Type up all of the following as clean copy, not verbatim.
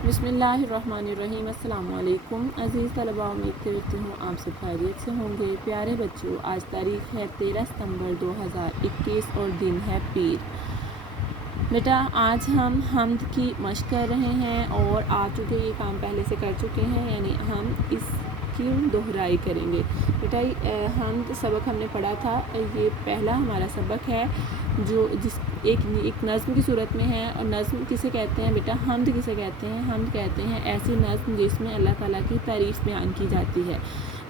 बिस्मिल्लाहिर्रहमानिर्रहीम। अस्सलाम वालेकुम अज़ीज़ तलबा, उम्मीद करती हूँ आप सब खैरियत से होंगे। प्यारे बच्चों, आज तारीख़ है 13 सितंबर 2021 और दिन है पीर। बेटा आज हम हम्द की मश्क कर रहे हैं और आ चुके ये काम पहले से कर चुके हैं, यानी हम इसकी दोहराई करेंगे। बेटा हम्द सबक हमने पढ़ा था, ये पहला हमारा सबक है जो एक नज़्म की सूरत में है। और नज़्म किसे कहते हैं बेटा? हम्द किसे कहते हैं? हम्द कहते हैं ऐसी नज़्म जिसमें अल्लाह ताला की तारीफ़ बयान की जाती है।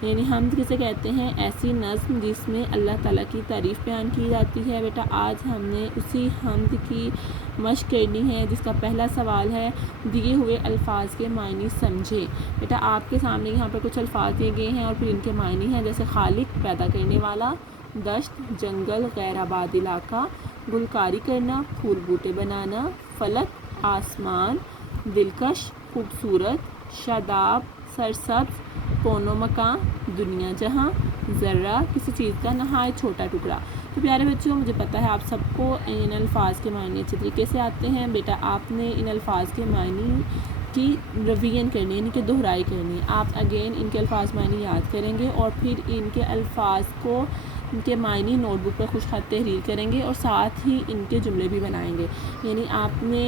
यानी हम्द किसे कहते हैं? ऐसी नज़्म जिसमें अल्लाह ताला की तारीफ़ बयान की जाती है। बेटा आज हमने उसी हम्द की मश्क करनी है जिसका पहला सवाल है, दिए हुए अल्फाज के मायने समझें। बेटा आपके सामने यहाँ पर कुछ अल्फाज दिए गए हैं और फिर इनके मायने हैं, जैसे खालिक पैदा करने वाला, दश्त जंगल गैर आबाद इलाका, गुलकारी करना फूल बूटे बनाना, फलक आसमान, दिलकश खूबसूरत, शादाब सरसब्ज, कोनो मकान दुनिया जहां, ज़र्रा किसी चीज़ का नहायत छोटा टुकड़ा। तो प्यारे बच्चों, मुझे पता है आप सबको इन अल्फाज के मायने अच्छे तरीके से आते हैं। बेटा आपने इन अल्फाज के मायने की रिवीजन करनी है, इनकी दोहराई करनी है। आप अगेन इनके अल्फाज मायने याद करेंगे और फिर इनके अल्फाज को इनके मायने नोटबुक पर खुश खत तहरीर करेंगे और साथ ही इनके जुमले भी बनाएंगे। यानी आपने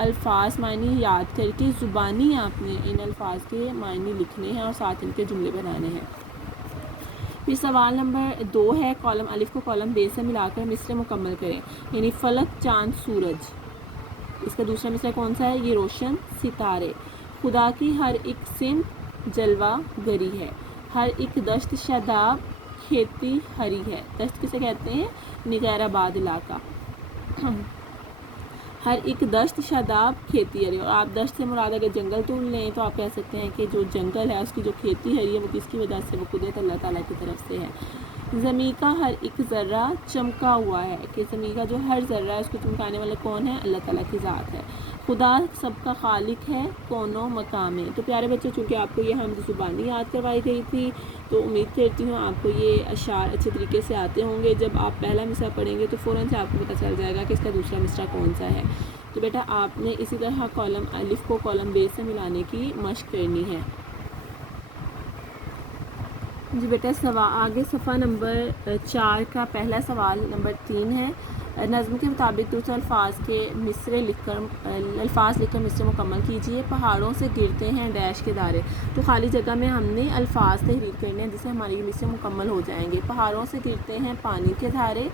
अल्फाज मायने याद करके ज़ुबानी आपने इन अल्फाज के मायने लिखने हैं और साथ इनके जुमले बनाने हैं। फिर सवाल नंबर 2 है, कॉलम अलिफ को कॉलम बे से मिलाकर मिसरे मुकम्मल करें। यानी फलक चाँद सूरज, इसका दूसरा मिसरा कौन सा है? ये रोशन सितारे, खुदा की हर एक सिमत जलवा गरी है, हर एक दश्त शादाब खेती हरी है। दश्त किसे कहते हैं? निगैराबाद इलाका। हर एक दश्त शादाब खेती हरी, और आप दश्त से मुराद अगर जंगल तोड़ लें तो आप कह सकते हैं कि जो जंगल है उसकी जो खेती हरी है वो किसकी वजह से? वो कुदरत अल्लाह ताला की तरफ से है। ज़मीं का हर एक ज़र्रा चमका हुआ है, कि ज़मीं का जो हर ज़र्रा है उसको चमकाने वाला कौन है? अल्लाह ताला की ज़ात है। खुदा सबका खालिक है, कोनो मकाम है। तो प्यारे बच्चों, चूँकि आपको ये हम्द ज़ुबानी याद करवाई गई थी तो उम्मीद करती हूँ आपको ये अशार अच्छे तरीके से आते होंगे। जब आप पहला मिसरा पढ़ेंगे तो फ़ौरन से आपको पता चल जाएगा कि इसका दूसरा मिसरा कौन सा है। तो बेटा आपने इसी तरह कॉलम अलिफ को कॉलम बे से मिलाने की मश्क करनी है। जी बेटा आगे सफ़ा नंबर 4 का पहला सवाल नंबर 3 है। नज़्म के मुताबिक दूसरे अल्फाज लिखकर मिसरे मुकम्मल कीजिए। पहाड़ों से गिरते हैं डैश के दारे, तो खाली जगह में हमने अल्फाज तहरीर करने हैं जिससे हमारी मिसरे मुकम्मल हो जाएंगे। पहाड़ों से गिरते हैं पानी के धारे,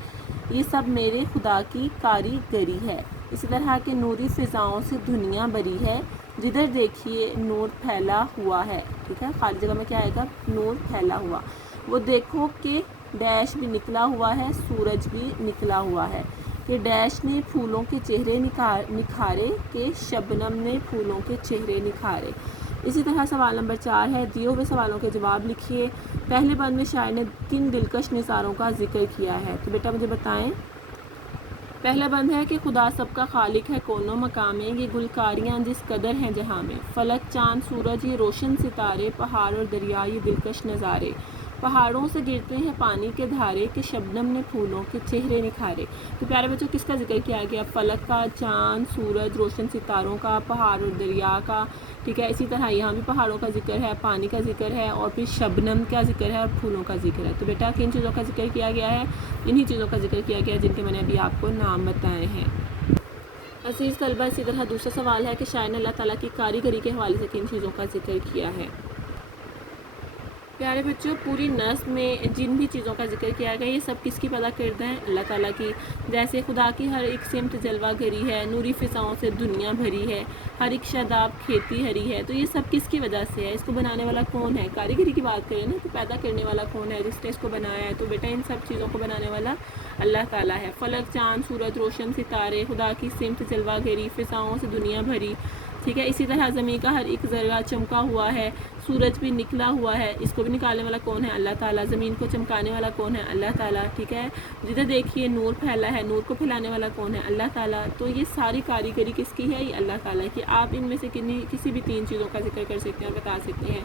ये सब मेरे खुदा की कारीगरी है। इसी तरह के नूरी फ़िज़ाओं से दुनिया बरी है, जिधर देखिए नूर फैला हुआ है। ठीक है, खाली जगह में क्या आएगा? नूर फैला हुआ। वो देखो कि डैश भी निकला हुआ है, सूरज भी निकला हुआ है, कि डैश ने फूलों के चेहरे निखारे, कि शबनम ने फूलों के चेहरे निखारे। इसी तरह सवाल नंबर 4 है, दिए हुए सवालों के जवाब लिखिए। पहले बंद में शायर ने किन दिलकश निसारों का जिक्र किया है? तो बेटा मुझे बताएं। पहला बंद है कि खुदा सबका खालिक है, कोनो मकाम है, ये गुलकारियाँ जिस कदर हैं जहाँ में, फलक चाँद सूरज ये रोशन सितारे, पहाड़ और दरिया ये दिलकश नज़ारे, पहाड़ों से गिरते हैं पानी के धारे, कि शबनम ने फूलों के चेहरे निखारे। तो प्यारे बच्चों, किसका जिक्र किया गया? फलक का, चाँद सूरज, रोशन सितारों का, पहाड़ और दरिया का। ठीक है, इसी तरह यहाँ भी पहाड़ों का जिक्र है, पानी का जिक्र है और फिर शबनम का जिक्र है और फूलों का जिक्र है। तो बेटा किन चीज़ों का जिक्र किया गया है? इन्हीं चीज़ों का जिक्र किया गया है जिनके मैंने अभी आपको नाम बताए हैं। अजीज़ तलबा, इसी तरह दूसरा सवाल है कि शायर ने अल्लाह ताला की कारीगरी के हवाले से किन चीज़ों का जिक्र किया है? प्यारे बच्चों, पूरी नज़्म में जिन भी चीज़ों का जिक्र किया गया ये सब किसकी पैदा करते हैं? अल्लाह ताला की। जैसे खुदा की हर एक सिमत जलवा गरी है, नूरी फ़िज़ाओं से दुनिया भरी है, हर एक शादाब खेती हरी है। तो ये सब किसकी वजह से है? इसको बनाने वाला कौन है? कारीगरी की बात करें ना, तो पैदा करने वाला कौन है जिसने इसको बनाया है? तो बेटा इन सब चीज़ों को बनाने वाला अल्लाह ताला है। फलक चाँद सूरज रोशन सितारे, खुदा की सिमत जलवा गरी, फ़िज़ाओं से दुनिया भरी। ठीक है, इसी तरह ज़मीन का हर एक ज़र्रा चमका हुआ है, सूरज भी निकला हुआ है, इसको भी निकालने वाला कौन है? अल्लाह ताला। ज़मीन को चमकाने वाला कौन है? अल्लाह ताला। ठीक है, जिधर देखिए नूर फैला है, नूर को फैलाने वाला कौन है? अल्लाह ताला। तो ये सारी कारीगरी किसकी है? ये अल्लाह ताला की। आप इनमें से किसी भी 3 चीज़ों का जिक्र कर सकते हैं और बता सकते हैं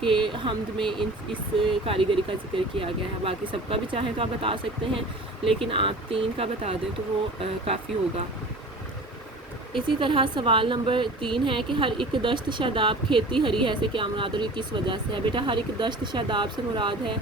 कि हम्द में इस कारीगरी का जिक्र किया गया है। बाकी सबका भी चाहें तो आप बता सकते हैं, लेकिन आप 3 का बता दें तो वो काफ़ी होगा। اسی طرح سوال نمبر 3 ہے کہ ہر ایک دشت شاداب کھیتی ہری ہے سے کیا مراد اور یہ کس وجہ سے ہے؟ بیٹا ہر ایک دشت شاداب سے مراد ہے،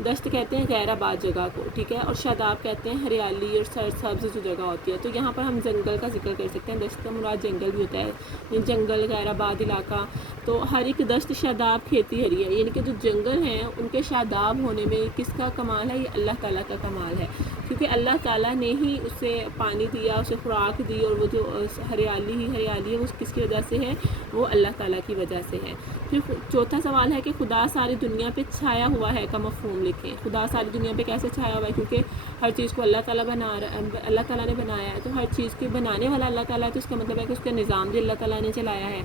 دشت کہتے ہیں غیر آباد جگہ کو، ٹھیک ہے، اور شاداب کہتے ہیں ہریالی اور سرسبز جو جگہ ہوتی ہے۔ تو یہاں پر ہم جنگل کا ذکر کر سکتے ہیں، دشت کا مراد جنگل بھی ہوتا ہے، جنگل غیر آباد علاقہ۔ تو ہر ایک دشت شاداب کھیتی ہری ہے، یعنی کہ جو جنگل ہیں ان کے شاداب ہونے میں کس کا کمال ہے؟ یہ اللہ تعالیٰ کا کمال ہے، کیونکہ اللہ تعالیٰ نے ہی اسے پانی دیا، اسے خوراک دی، اور وہ جو ہریالی ہی ہریالی ہے وہ کس کی وجہ سے ہے؟ وہ اللہ تعالیٰ کی وجہ سے ہے۔ پھر چوتھا سوال ہے کہ خدا ساری دنیا پہ چھایا ہوا ہے کا مفہوم لکھیں۔ خدا ساری دنیا پہ کیسے چھایا ہوا ہے؟ کیونکہ ہر چیز کو اللہ تعالیٰ اللہ تعالیٰ نے بنایا ہے، تو ہر چیز کے بنانے والا اللہ تعالیٰ ہے، تو اس کا مطلب ہے کہ اس کا نظام بھی اللہ تعالیٰ نے چلایا ہے۔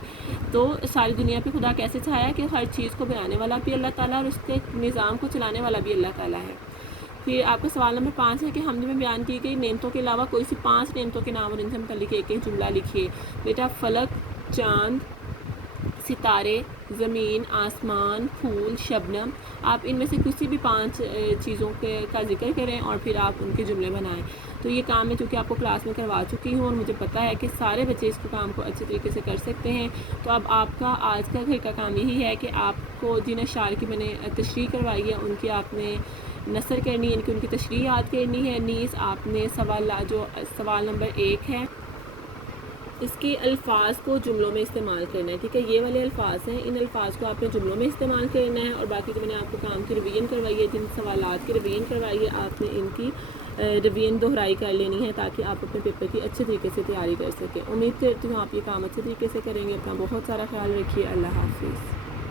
تو ساری دنیا پہ خدا کیسے چھایا ہے؟ کہ ہر چیز کو بنانے والا بھی اللہ تعالیٰ اور اس کے نظام کو چلانے والا بھی اللہ تعالیٰ ہے۔ پھر آپ کا سوال نمبر 5 ہے کہ حمد میں بیان کی گئی نعمتوں کے علاوہ کوئی سی 5 نعمتوں کے نام اور ان سے متعلق ایک جملہ لکھیے۔ بیٹا فلک، چاند، ستارے، زمین، آسمان، پھول، شبنم، آپ ان میں سے کسی بھی 5 چیزوں کا ذکر کریں اور پھر آپ ان کے جملے بنائیں۔ تو یہ کام میں چونکہ آپ کو کلاس میں کروا چکی ہوں اور مجھے پتہ ہے کہ سارے بچے اس کام کو اچھے طریقے سے کر سکتے ہیں، تو اب آپ کا آج کا گھر کا کام یہی ہے کہ آپ کو جن اشعار کی میں نے تشریح کروائی ہے ان کی آپ نے نثر کرنی ہے، ان کی ان کی تشریح یاد کرنی ہے، نیز آپ نے سوال نمبر 1 ہے اس کے الفاظ کو جملوں میں استعمال کرنا ہے، ٹھیک ہے، یہ والے الفاظ ہیں، ان الفاظ کو آپ نے جملوں میں استعمال کرنا ہے، اور باقی جو میں نے آپ کو کام کی ریویژن کروائی ہے، جن سوالات کی ریویژن کروائی ہے آپ نے ان کی ریویژن دہرائی کر لینی ہے تاکہ آپ اپنے پیپر کی اچھے طریقے سے تیاری کر سکیں۔ امید کرتی ہوں آپ یہ کام اچھے طریقے سے کریں گے۔ اپنا بہت سارا خیال رکھیے۔ اللہ حافظ۔